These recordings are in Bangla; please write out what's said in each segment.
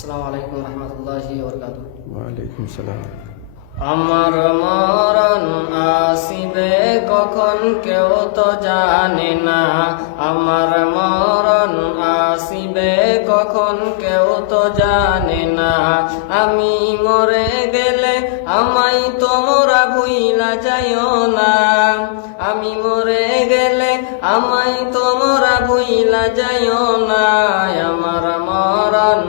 আসসালামু আলাইকুম রহমতুল্লাহি ওয়া বারাকাতুহু। ওয়ালাইকুম সালাম। আমার মরণ আসিবে কখন কেউ তো জানে না। আমার মরণ আসিবে কখন কেউ তো জানে না। আমি মরে গেলে আমায় তোমরা ভুইলা যাইও না। আমি মরে গেলে আমায় তোমরা ভুইলা যাইও না। আমার মরণ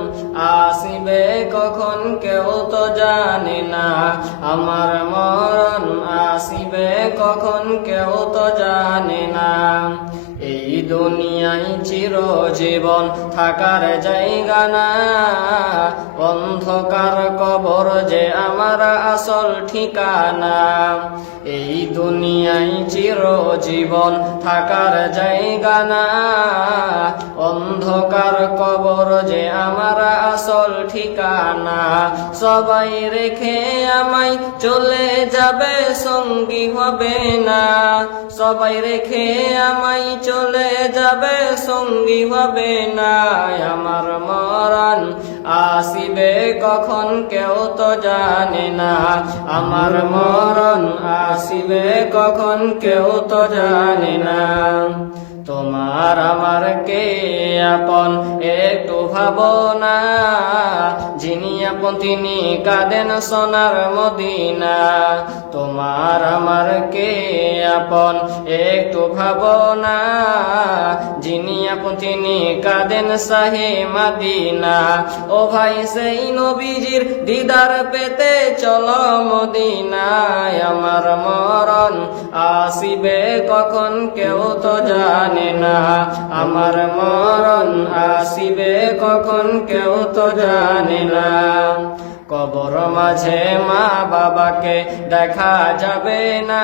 আসিবে কখন কেউ তো জানে না। আমার মরণ আসিবে কখন কেউ তো জানে না। এই দুনিয়ায় চিরজীবন থাকার জায়গা না। অন্ধকার কবর যে আমার আসল ঠিকানা। এই দুনিয়ায় চিরজীবন থাকার জায়গা না। অন্ধকার কবর যে আমার আসল ঠিকানা। সবাই রেখে আমায় চলে যাবে, সঙ্গী হবে না। সবাই রেখে আমায় চলে যাবে, সঙ্গী হবে না। আমার মরণ আসিবে কখন কেউ তো জানে না। আমার মরণ আসিবে কখন কেউ তো জানে না। তোমার আমার কে আপন একটু ভাবনা। যিনি আপন তিনি কাঁদেন সোনার মদিনা। তোমার আমার কে আপন একটু ভাবনা। যিনি আপন তিনি কাঁদেন শাহে মদিনা। ও ভাই সেই নবীজির দিদার পেতে চলো মদিনায়। আমার মরণ আসিবে কখন কেউ তো জানে না। আমার মরণ আসিবে কখন কেউ তো জানে না। কবর মাঝে মা বাবাকে দেখা যাবে না।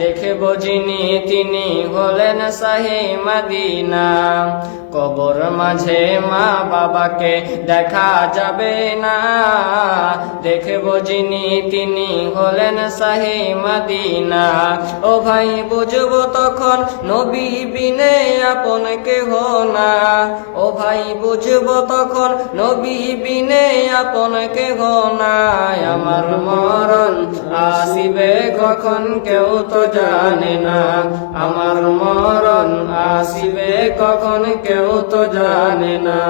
দেখব যিনি তিনি হলেন শাহে মদিনা। কবর মাঝে মা বাবাকে দেখা যাবে না। দেখব যিনি তিনি হলেন শাহে মদিনা। ও ভাই বুঝবো তখন নবী বিনে আপন কেহ না। ও ভাই বুঝবো তখন নবী বিনে আপন কেহ না। আমার মরণ আসিবে কখন কেউ তো জানে না। আমার মরণ আসিবে কখন কেউ তো জানে না।